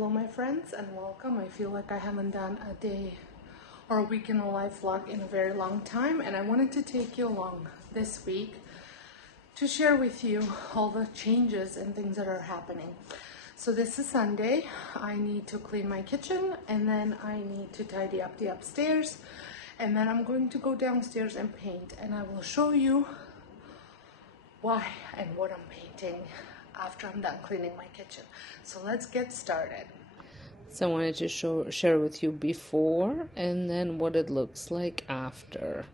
Hello my friends and welcome. I feel like I haven't done a day or a week in a life vlog in a very long time, and I wanted to take you along this week to share with you all the changes and things that are happening. So this is Sunday. I need to clean my kitchen, and then I need to tidy up the upstairs, and then I'm going to go downstairs and paint, and I will show you why and what I'm painting after I'm done cleaning my kitchen. So let's get started. So I wanted to share with you before and then what it looks like after.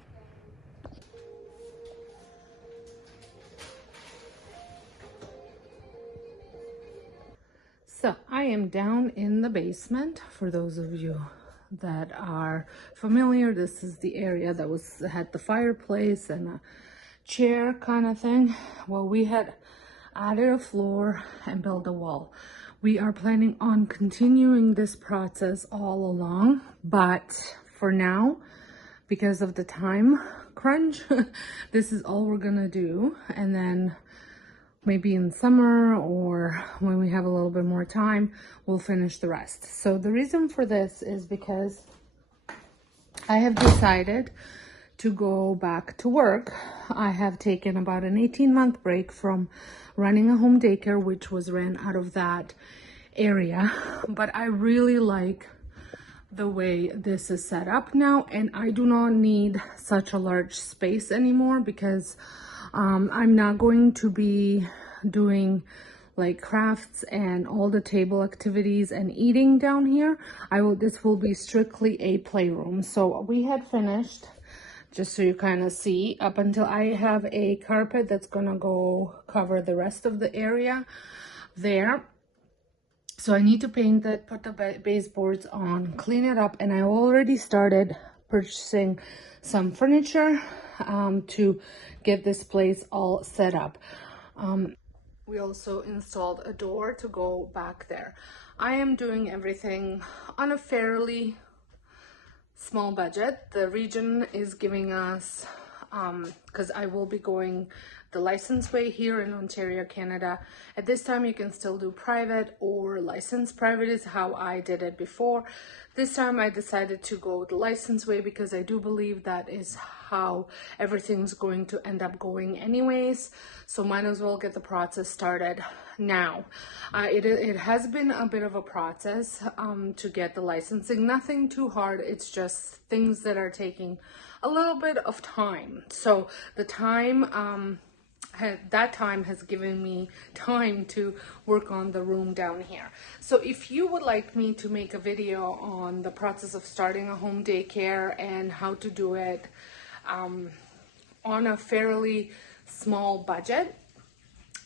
So I am down in the basement. For those of you that are familiar, this is the area that had the fireplace and a chair kind of thing. Well, we had added a floor and built a wall. We are planning on continuing this process all along, but for now, because of the time crunch, this is all we're gonna do. And then maybe in summer or when we have a little bit more time, we'll finish the rest. So the reason for this is because I have decided to go back to work. I have taken about an 18-month break from running a home daycare, which was ran out of that area. But I really like the way this is set up now, and I do not need such a large space anymore because I'm not going to be doing like crafts and all the table activities and eating down here. This will be strictly a playroom. So we had finished, just so you kind of see, up until I have a carpet that's gonna go cover the rest of the area there. So I need to paint it, put the baseboards on, clean it up, and I already started purchasing some furniture to get this place all set up. We also installed a door to go back there. I am doing everything on a fairly small budget. The region is giving us, because I will be going the license way here in Ontario, Canada. At this time, you can still do private or license. Private is how I did it before. This time I decided to go the license way because I do believe that is how everything's going to end up going anyways. So might as well get the process started now. It has been a bit of a process to get the licensing. Nothing too hard. It's just things that are taking a little bit of time. So the time that time has given me time to work on the room down here. So if you would like me to make a video on the process of starting a home daycare and how to do it on a fairly small budget,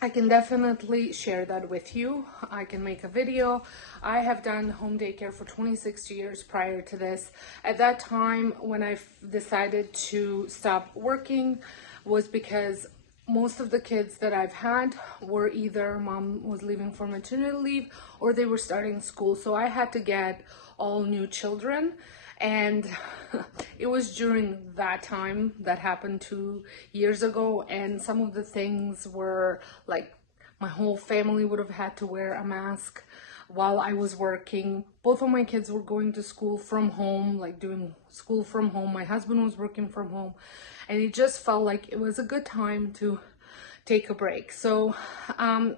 I can definitely share that with you. I can make a video. I have done home daycare for 26 years prior to this. At that time, when I decided to stop working, was because most of the kids that I've had were either mom was leaving for maternity leave or they were starting school. So I had to get all new children. And it was during that time that happened 2 years ago. And some of the things were like my whole family would have had to wear a mask while I was working. Both of my kids were going to school from home, like doing school from home. My husband was working from home. And it just felt like it was a good time to take a break. So now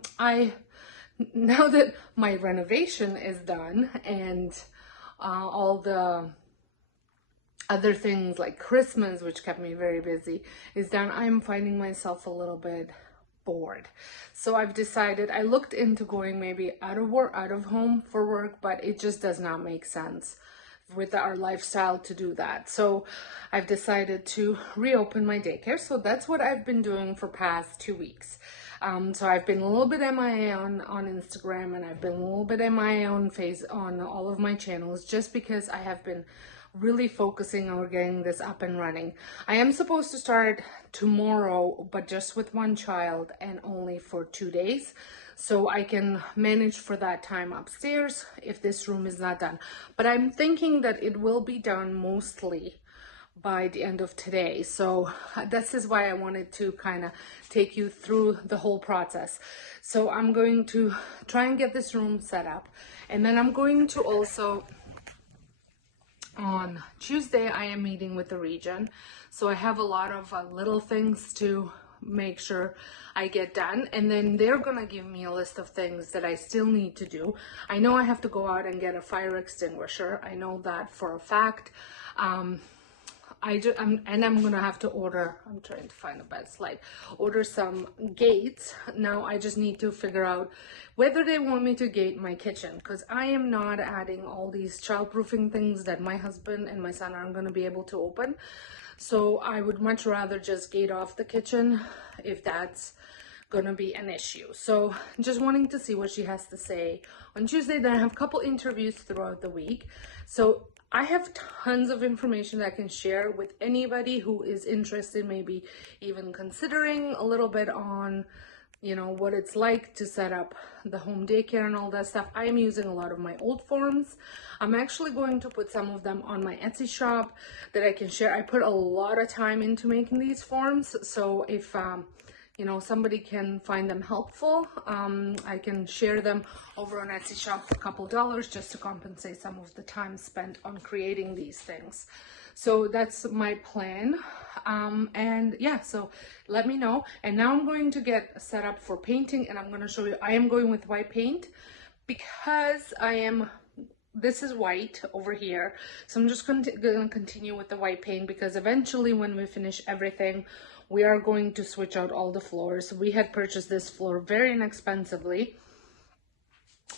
that my renovation is done and all the other things like Christmas, which kept me very busy, is done, I'm finding myself a little bit bored. So I've decided, I looked into going maybe out of home for work, but it just does not make sense with our lifestyle to do that. So I've decided to reopen my daycare. So that's what I've been doing for past 2 weeks. So I've been a little bit MIA on Instagram, and I've been a little bit MIA on all of my channels, just because I have been really focusing on getting this up and running. I am supposed to start tomorrow, but just with one child and only for 2 days. So I can manage for that time upstairs if this room is not done. But I'm thinking that it will be done mostly by the end of today. So this is why I wanted to kind of take you through the whole process. So I'm going to try and get this room set up, and then I'm going to also, on Tuesday, I am meeting with the region. So I have a lot of little things to make sure I get done, and then they're gonna give me a list of things that I still need to do. I know I have to go out and get a fire extinguisher. I know that for a fact. I'm gonna have to order, I'm trying to find a bed slide, order some gates. Now I just need to figure out whether they want me to gate my kitchen, because I am not adding all these childproofing things that my husband and my son aren't gonna be able to open. So I would much rather just gate off the kitchen if that's gonna be an issue. So just wanting to see what she has to say on Tuesday. Then I have a couple interviews throughout the week. So I have tons of information that I can share with anybody who is interested, maybe even considering a little bit on, you know, what it's like to set up the home daycare and all that stuff. I am using a lot of my old forms. I'm actually going to put some of them on my Etsy shop that I can share. I put a lot of time into making these forms. So if, you know, somebody can find them helpful, I can share them over on Etsy shop for a couple dollars just to compensate some of the time spent on creating these things. So that's my plan. And yeah, so let me know. And now I'm going to get set up for painting, and I'm going to show you, I am going with white paint because this is white over here. So I'm just going to continue with the white paint, because eventually when we finish everything, we are going to switch out all the floors. We had purchased this floor very inexpensively,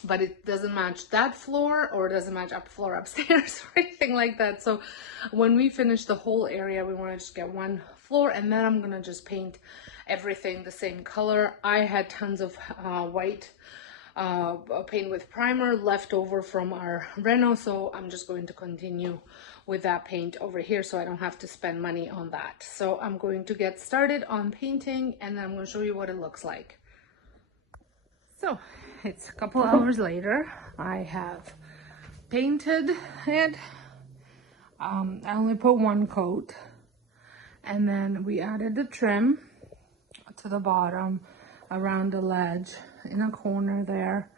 but it doesn't match that floor, or it doesn't match up floor upstairs or anything like that. So when we finish the whole area, we want to just get one floor, and then I'm gonna just paint everything the same color. I had tons of white paint with primer left over from our reno, so I'm just going to continue with that paint over here so I don't have to spend money on that. So I'm going to get started on painting, and then I'm going to show you what it looks like. So it's a couple hours later. I have painted it. I only put one coat, and then we added the trim to the bottom around the ledge in a corner there,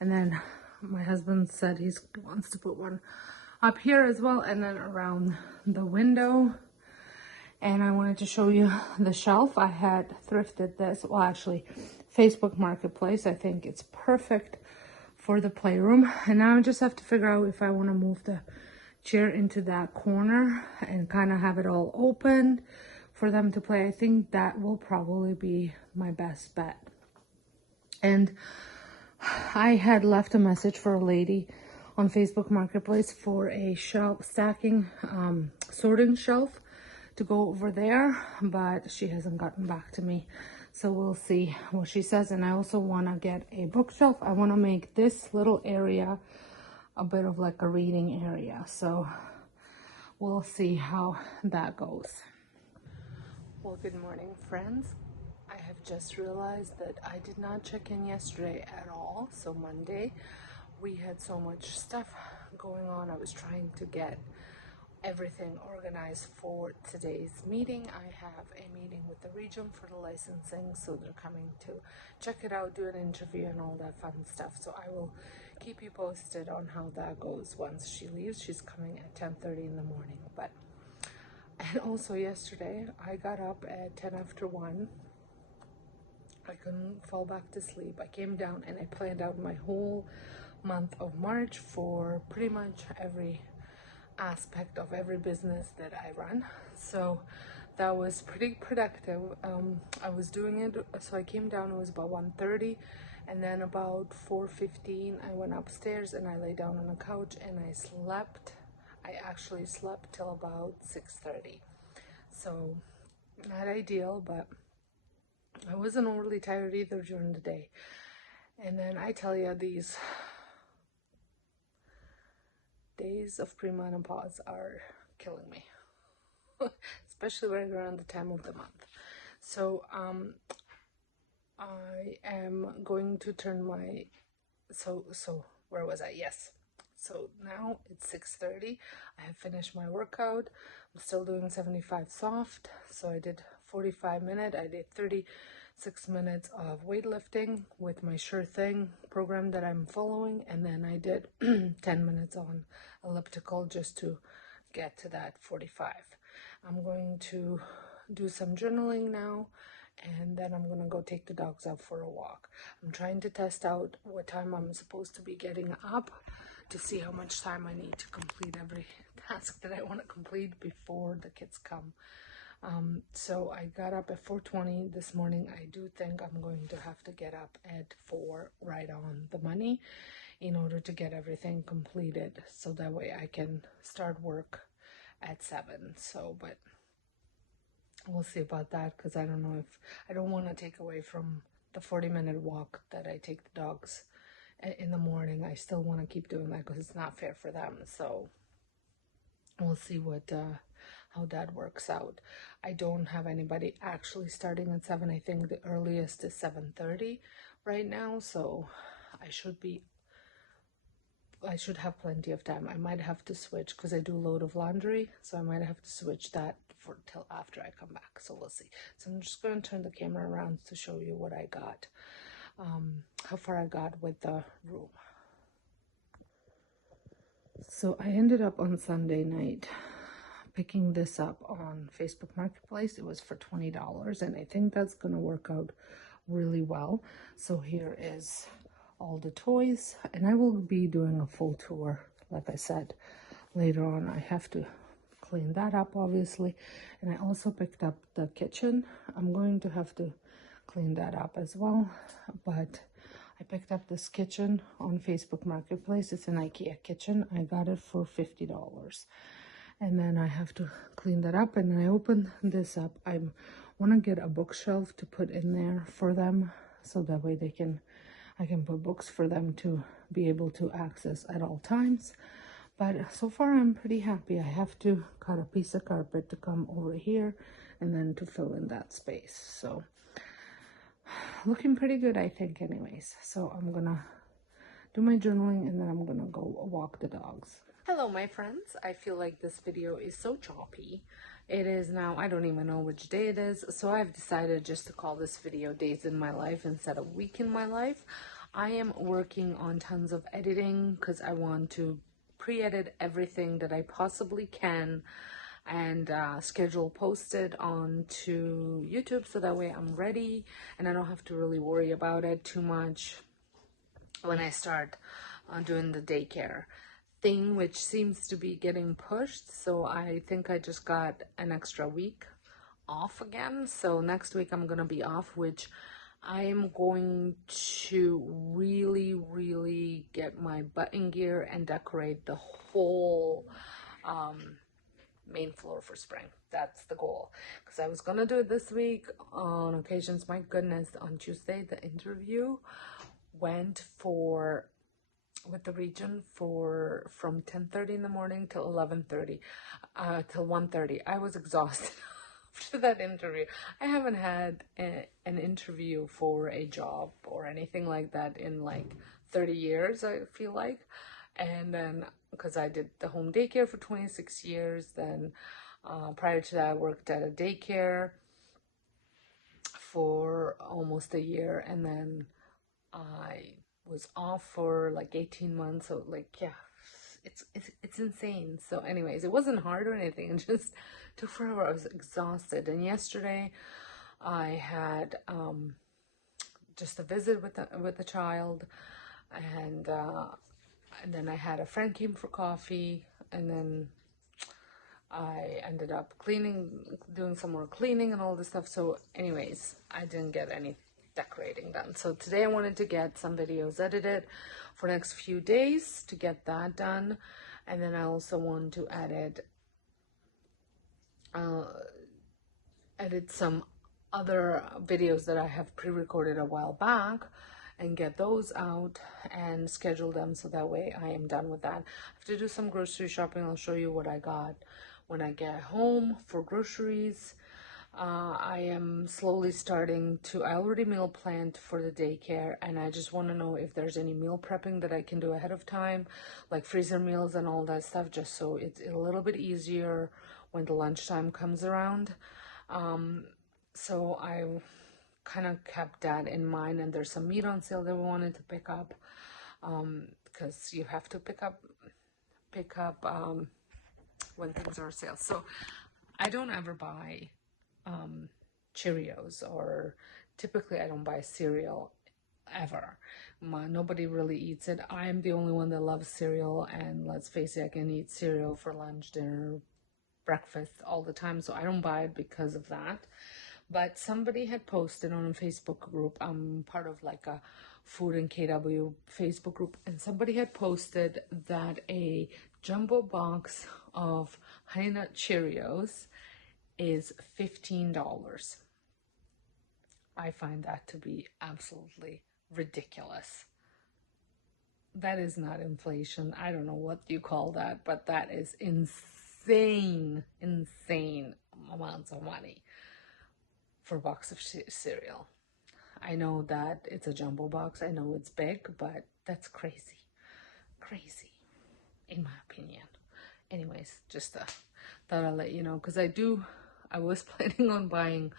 and then my husband said he wants to put one up here as well, and then around the window. And I wanted to show you the shelf. I had thrifted this, well, actually Facebook Marketplace. I think it's perfect for the playroom, and now I just have to figure out if I want to move the chair into that corner and kind of have it all open for them to play. I think that will probably be my best bet. And I had left a message for a lady on Facebook Marketplace for a shelf stacking sorting shelf to go over there, but she hasn't gotten back to me, so we'll see what she says. And I also want to get a bookshelf. I want to make this little area a bit of like a reading area, so we'll see how that goes. Well, good morning, friends. I have just realized that I did not check in yesterday at all. So Monday, we had so much stuff going on. I was trying to get everything organized for today's meeting. I have a meeting with the region for the licensing, so they're coming to check it out, do an interview and all that fun stuff. So I will keep you posted on how that goes once she leaves. She's coming at 10:30 in the morning. And also yesterday, I got up at 10 after 1. I couldn't fall back to sleep. I came down and I planned out my whole month of March for pretty much every aspect of every business that I run. So that was pretty productive. I was doing it, so I came down, it was about 1:30, and then about 4:15 I went upstairs and I lay down on the couch and I slept. I actually slept till about 6:30. So not ideal, but I wasn't overly tired either during the day. And then I tell you, these days of premenopause are killing me, especially right around the time of the month. So I am going to turn my, so where was I? Yes. So now it's 6:30. I have finished my workout. I'm still doing 75 soft. So I did 45 minutes. I did 36 minutes of weightlifting with my Sure Thing program that I'm following. And then I did 10 minutes on elliptical just to get to that 45. I'm going to do some journaling now, and then I'm gonna go take the dogs out for a walk. I'm trying to test out what time I'm supposed to be getting up to see how much time I need to complete every task that I want to complete before the kids come. So I got up at 4:20 this morning. I do think I'm going to have to get up at 4, right on the money, in order to get everything completed, so that way I can start work at 7. So, but we'll see about that, because I don't know if I don't want to take away from the 40-minute walk that I take the dogs in the morning. I still want to keep doing that because it's not fair for them. So we'll see what how that works out. I don't have anybody actually starting at 7. I think the earliest is 7:30 right now, so I should have plenty of time. I might have to switch because I do a load of laundry, so I might have to switch that for till after I come back. So we'll see. So I'm just going to turn the camera around to show you what I got, how far I got with the room. So I ended up on Sunday night picking this up on Facebook Marketplace. It was for $20, and I think that's going to work out really well. So here is all the toys, and I will be doing a full tour, like I said, later on. I have to clean that up, obviously, and I also picked up the kitchen. I'm going to have to clean that up as well, but I picked up this kitchen on Facebook Marketplace. It's an IKEA kitchen. I got it for $50, and then I have to clean that up. And then I opened this up. I want to get a bookshelf to put in there for them, so that way I can put books for them to be able to access at all times. But so far I'm pretty happy. I have to cut a piece of carpet to come over here and then to fill in that space. So looking pretty good, I think, anyways. So I'm gonna do my journaling, and then I'm gonna go walk the dogs. Hello, my friends. I feel like this video is so choppy. It is now, I don't even know which day it is, so I've decided just to call this video Days in My Life instead of Week in My Life. I am working on tons of editing because I want to pre-edit everything that I possibly can and schedule posted onto YouTube, so that way I'm ready and I don't have to really worry about it too much when I start doing the daycare thing, which seems to be getting pushed. So I think I just got an extra week off again. So next week I'm gonna be off, which I am going to really get my butt in gear and decorate the whole main floor for spring. That's the goal, because I was gonna do it this week on occasions. My goodness, on Tuesday the interview went with the region from 10:30 in the morning till 11:30 till 1:30. I was exhausted after that interview. I haven't had an interview for a job or anything like that in like 30 years, I feel like. And then because I did the home daycare for 26 years, then prior to that I worked at a daycare for almost a year, and then I was off for like 18 months. So like, yeah, it's insane. So anyways, it wasn't hard or anything. It just took forever. I was exhausted. And yesterday I had just a visit with the child, and then I had a friend came for coffee, and then I ended up doing some more cleaning and all this stuff. So anyways, I didn't get any decorating done. So today I wanted to get some videos edited for the next few days to get that done. And then I also want to edit some other videos that I have pre-recorded a while back and get those out and schedule them, so that way I am done with that. I have to do some grocery shopping. I'll show you what I got when I get home for groceries. I am slowly starting to, I already meal planned for the daycare, and I just want to know if there's any meal prepping that I can do ahead of time, like freezer meals and all that stuff, just so it's a little bit easier when the lunchtime comes around. So I kind of kept that in mind, and there's some meat on sale that we wanted to pick up, because you have to pick up when things are on sale. So I don't ever buy Cheerios, or typically I don't buy cereal ever. Nobody really eats it. I'm the only one that loves cereal, and let's face it, I can eat cereal for lunch, dinner, breakfast all the time, so I don't buy it because of that. But somebody had posted on a Facebook group. I'm part of like a Food and KW Facebook group, and somebody had posted that a jumbo box of Honey Nut Cheerios is $15. I find that to be absolutely ridiculous. That is not inflation. I don't know what you call that, but that is insane amounts of money for a box of cereal. I know that it's a jumbo box. I know it's big, but that's crazy. Crazy, in my opinion. Anyways, just thought I'd let you know, because I was planning on buying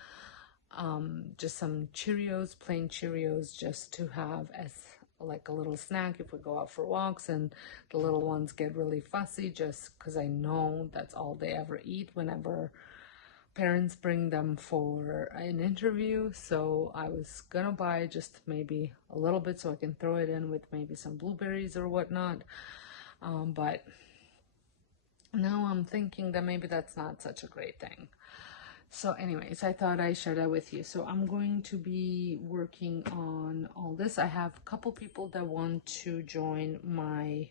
just some Cheerios, plain Cheerios, just to have as like a little snack if we go out for walks and the little ones get really fussy, just because I know that's all they ever eat whenever parents bring them for an interview. So I was gonna buy just maybe a little bit so I can throw it in with maybe some blueberries or whatnot, but now I'm thinking that maybe that's not such a great thing. So anyways, I thought I'd share that with you. So I'm going to be working on all this. I have a couple people that want to join my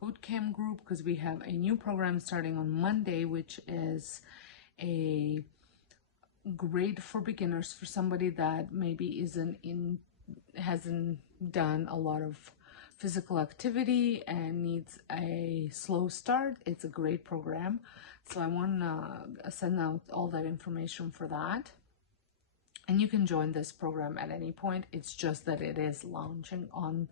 boot camp group, because we have a new program starting on Monday, which is a grade for beginners, for somebody that maybe hasn't done a lot of physical activity and needs a slow start. It's a great program. So I want to send out all that information for that. And you can join this program at any point. It's just that it is launching on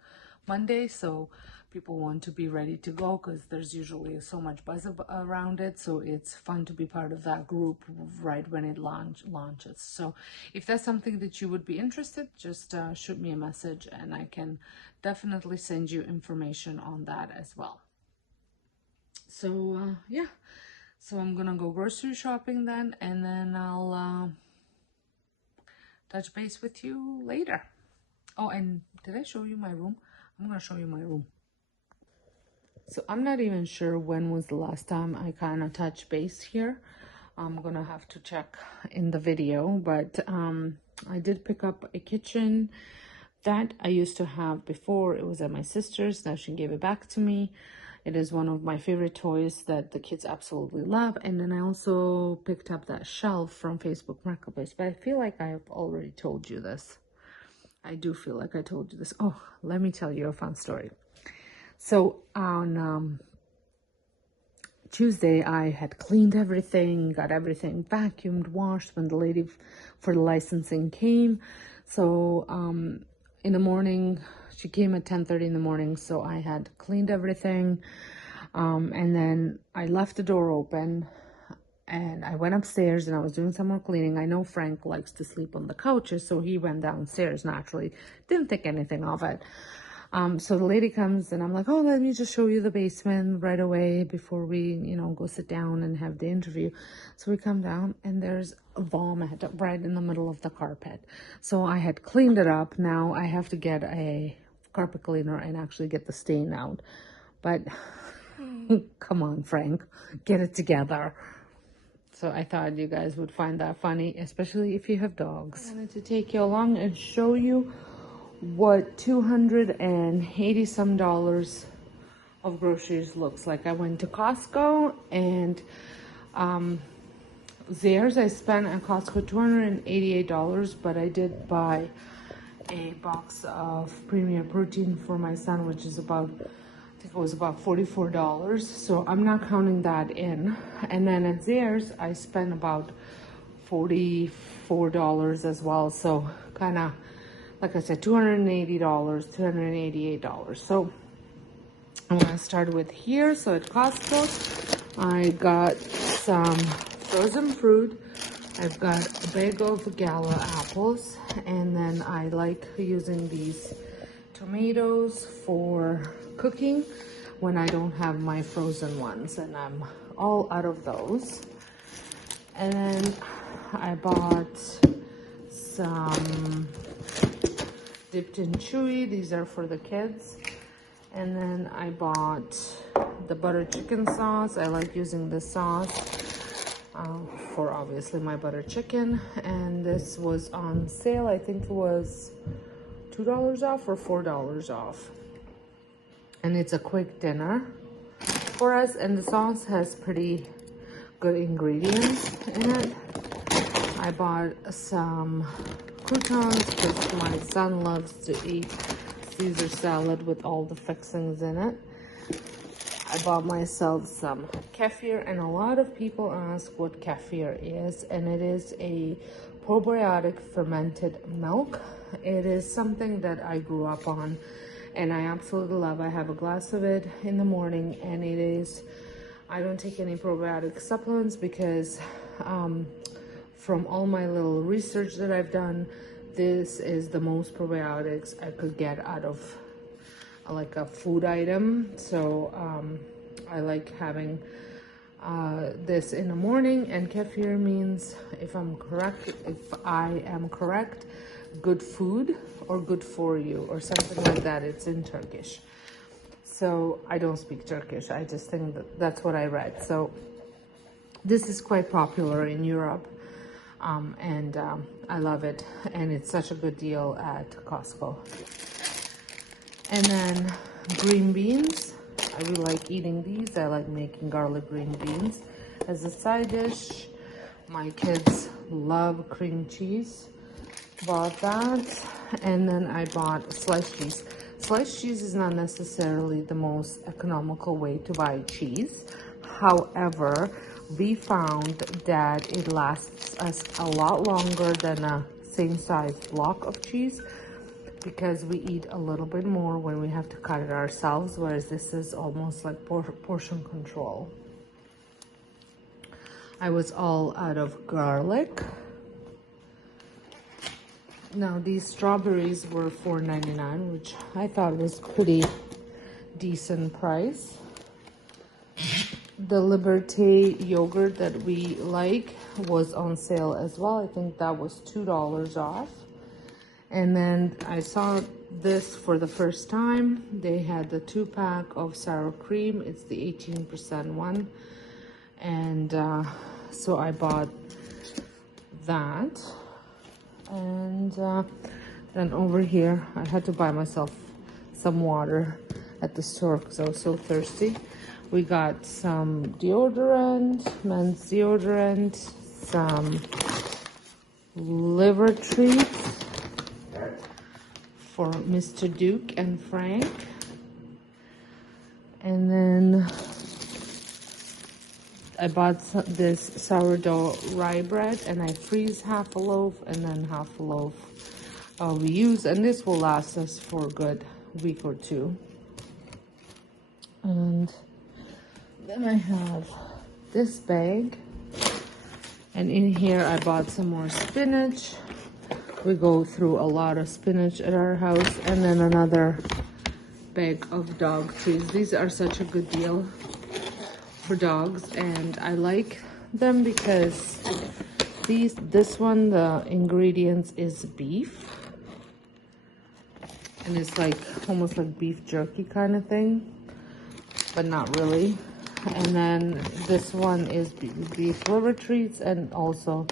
Monday, so people want to be ready to go, because there's usually so much buzz around it. So it's fun to be part of that group right when it launches. So if that's something that you would be interested, just shoot me a message, and I can definitely send you information on that as well. So yeah. So I'm gonna go grocery shopping then, and then I'll touch base with you later. Oh, and did I show you my room? I'm gonna show you my room. So I'm not even sure when was the last time I kind of touched base here. I'm gonna have to check in the video, but I did pick up a kitchen that I used to have before. It was at my sister's. Now she gave it back to me. It is one of my favorite toys that the kids absolutely love. And then I also picked up that shelf from Facebook Marketplace, but I feel like I have already told you this. I do feel like I told you this. Oh, let me tell you a fun story. So on Tuesday, I had cleaned everything, got everything vacuumed, washed when the lady for the licensing came. So in the morning, she came at 10:30 in the morning, so I had cleaned everything, and then I left the door open, and I went upstairs, and I was doing some more cleaning. I know Frank likes to sleep on the couches, so he went downstairs naturally. Didn't think anything of it. So the lady comes, and I'm like, oh, let me just show you the basement right away before we, go sit down and have the interview. So we come down, and there's a vomit right in the middle of the carpet. So I had cleaned it up. Now I have to get a carpet cleaner and actually get the stain out. But come on, Frank, get it together. So I thought you guys would find that funny, especially if you have dogs. I wanted to take you along and show you what $280 some of groceries looks like. I went to Costco, and Zehrs, I spent at Costco $288, but I did buy a box of premium protein for my son, which is about, I think it was about $44. So I'm not counting that in. And then at Zehrs, I spent about $44 as well. So kind of, like I said, $280, $288. So I'm gonna start with here. So at Costco, I got some frozen fruit. I've got a bag of Gala apples, and then I like using these tomatoes for cooking when I don't have my frozen ones, and I'm all out of those. And then I bought some dipped in chewy. These are for the kids. And then I bought the butter chicken sauce. I like using this sauce for obviously my butter chicken. And this was on sale. I think it was $2 off or $4 off. And it's a quick dinner for us. And the sauce has pretty good ingredients in it. I bought some croutons because my son loves to eat Caesar salad with all the fixings in it. I bought myself some kefir, and a lot of people ask what kefir is, and it is a probiotic fermented milk. It is something that I grew up on and I absolutely love. I have a glass of it in the morning, and it is, I don't take any probiotic supplements because from all my little research that I've done, this is the most probiotics I could get out of like a food item. So I like having this in the morning. And kefir means, if I am correct, good food or good for you or something like that. It's in Turkish. So I don't speak Turkish. I just think that that's what I read. So this is quite popular in Europe. And I love it, and it's such a good deal at Costco. And then green beans. I really like eating these. I like making garlic green beans as a side dish. My kids love cream cheese. Bought that. And then I bought sliced cheese. Sliced cheese is not necessarily the most economical way to buy cheese. However, we found that it lasts us a lot longer than a same size block of cheese because we eat a little bit more when we have to cut it ourselves, whereas this is almost like portion control. I was all out of garlic. Now these strawberries were $4.99, which I thought was pretty decent price. The Liberté yogurt that we like was on sale as well. I think that was $2 off. And then I saw this for the first time. They had the 2-pack of sour cream. It's the 18% one. And so I bought that. And then over here, I had to buy myself some water at the store because I was so thirsty. We got some deodorant, men's deodorant, some liver treats for Mr. Duke and Frank. And then I bought this sourdough rye bread, and I freeze half a loaf and then half a loaf we use, and this will last us for a good week or two. And then I have this bag, and in here I bought some more spinach. We go through a lot of spinach at our house. And then another bag of dog treats. These are such a good deal for dogs, and I like them because this one, the ingredients is beef, and it's like almost like beef jerky kind of thing, but not really. And then this one is beef liver treats, and also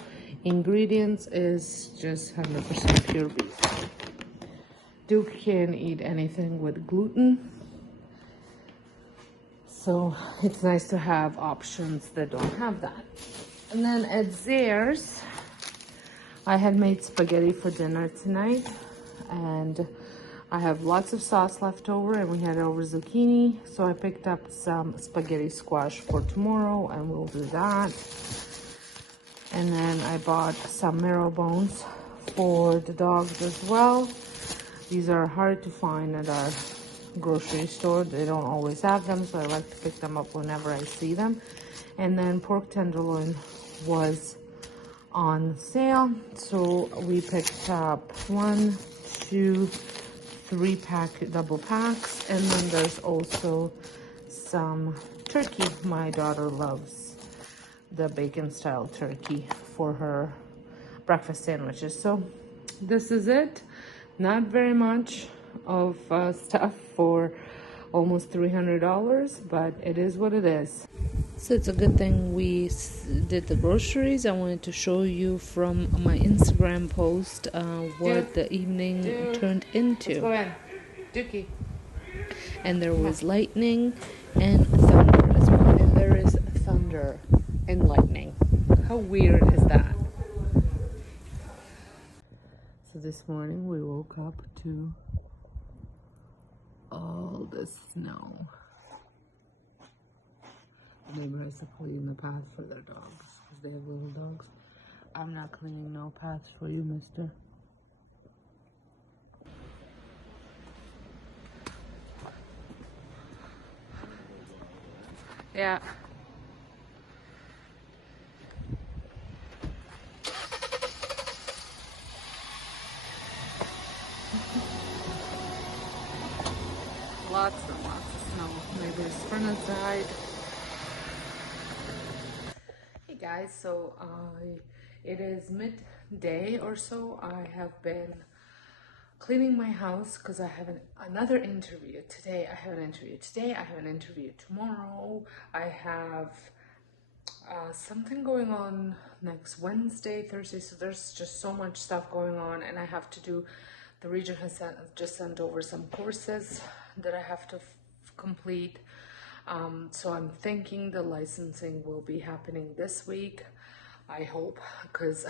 ingredients is just 100% pure beef. Duke can't eat anything with gluten, so it's nice to have options that don't have that. And then at Zehrs, I had made spaghetti for dinner tonight, and I have lots of sauce left over, and we had over zucchini, so I picked up some spaghetti squash for tomorrow, and we'll do that. And then I bought some marrow bones for the dogs as well. These are hard to find at our grocery store. They don't always have them, so I like to pick them up whenever I see them. And then pork tenderloin was on sale, so we picked up 1, 2, 3 double packs, and then there's also some turkey. My daughter loves the bacon style turkey for her breakfast sandwiches. So this is it. Not very much of stuff for almost $300, but it is what it is. So it's a good thing we did the groceries. I wanted to show you from my Instagram post what the evening turned into. Let's go in. Dookie. And there was lightning and thunder as well. And there is thunder and lightning. How weird is that? So this morning we woke up to all the snow. The neighbor has to clean the path for their dogs because they have little dogs. I'm not cleaning no paths for you, mister. Yeah. Lots and lots of snow. Neighbor's furnace died. Hey guys, so it is midday or so. I have been cleaning my house because I have another interview today. I have an interview today. I have an interview tomorrow. I have something going on next Wednesday, Thursday. So there's just so much stuff going on, and I have to do. The region has just sent over some courses that I have to complete. So I'm thinking the licensing will be happening this week. I hope, because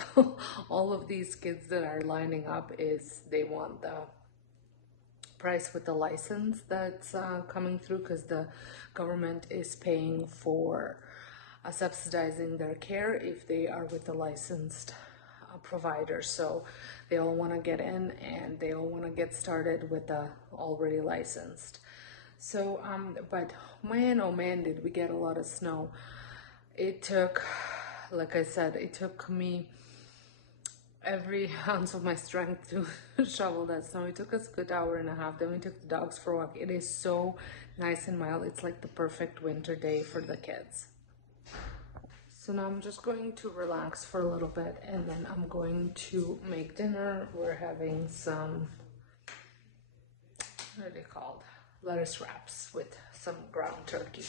all of these kids that are lining up they want the price with the license that's coming through, because the government is paying for subsidizing their care if they are with the licensed provider. So they all want to get in and they all want to get started with the already licensed. So but man, oh man, did we get a lot of snow. It took, like I said, it took me every ounce of my strength to shovel that snow. It took us a good hour and a half. Then we took the dogs for a walk. It is so nice and mild. It's like the perfect winter day for the kids. So now I'm just going to relax for a little bit, and then I'm going to make dinner. We're having some, what are they called? Lettuce wraps with some ground turkey.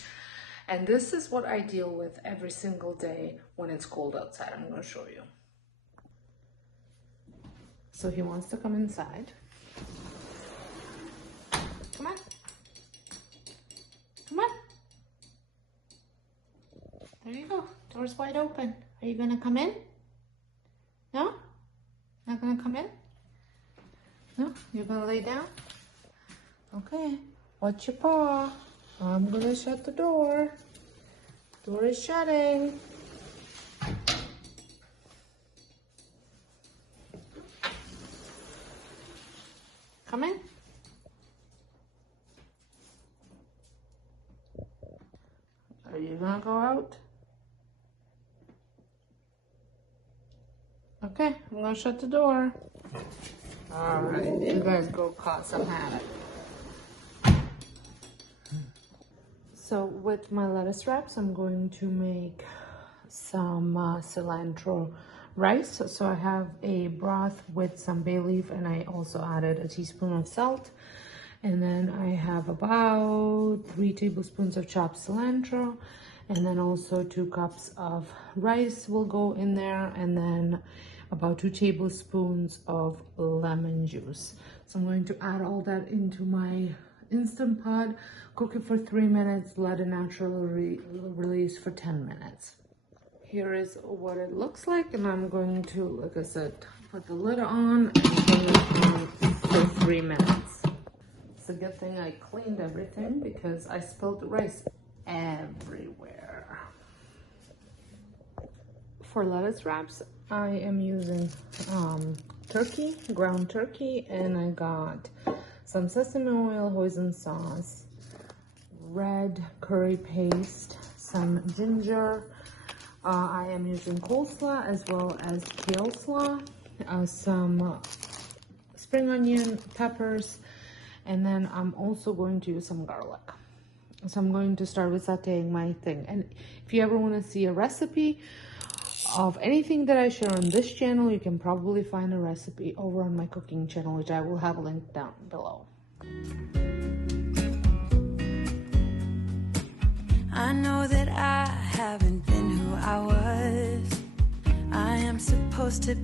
And this is what I deal with every single day when it's cold outside. I'm going to show you. So he wants to come inside. Come on. Come on. There you go. Door's wide open. Are you going to come in? No? Not going to come in? No? You're going to lay down? Okay. Watch your paw. I'm going to shut the door. Door is shutting. Come in. Are you going to go out? Okay, I'm going to shut the door. All right, you guys go cause some havoc. So with my lettuce wraps, I'm going to make some cilantro rice. So I have a broth with some bay leaf, and I also added a teaspoon of salt. And then I have about 3 tablespoons of chopped cilantro, and then also 2 cups of rice will go in there, and then about 2 tablespoons of lemon juice. So I'm going to add all that into my Instant Pot, cook it for 3 minutes, let it naturally release for 10 minutes. Here is what it looks like, and I'm going to, like I said, put the lid on and bring it on for 3 minutes. It's a good thing I cleaned everything because I spilled the rice everywhere. For lettuce wraps, I am using turkey, ground turkey, and I got some sesame oil, hoisin sauce, red curry paste, some ginger. I am using coleslaw as well as kale slaw, some spring onion, peppers, and then I'm also going to use some garlic. So I'm going to start with sauteing my thing. And if you ever want to see a recipe of anything that I share on this channel, you can probably find a recipe over on my cooking channel, which I will have linked down below. I know that I haven't been who I was. I am supposed to be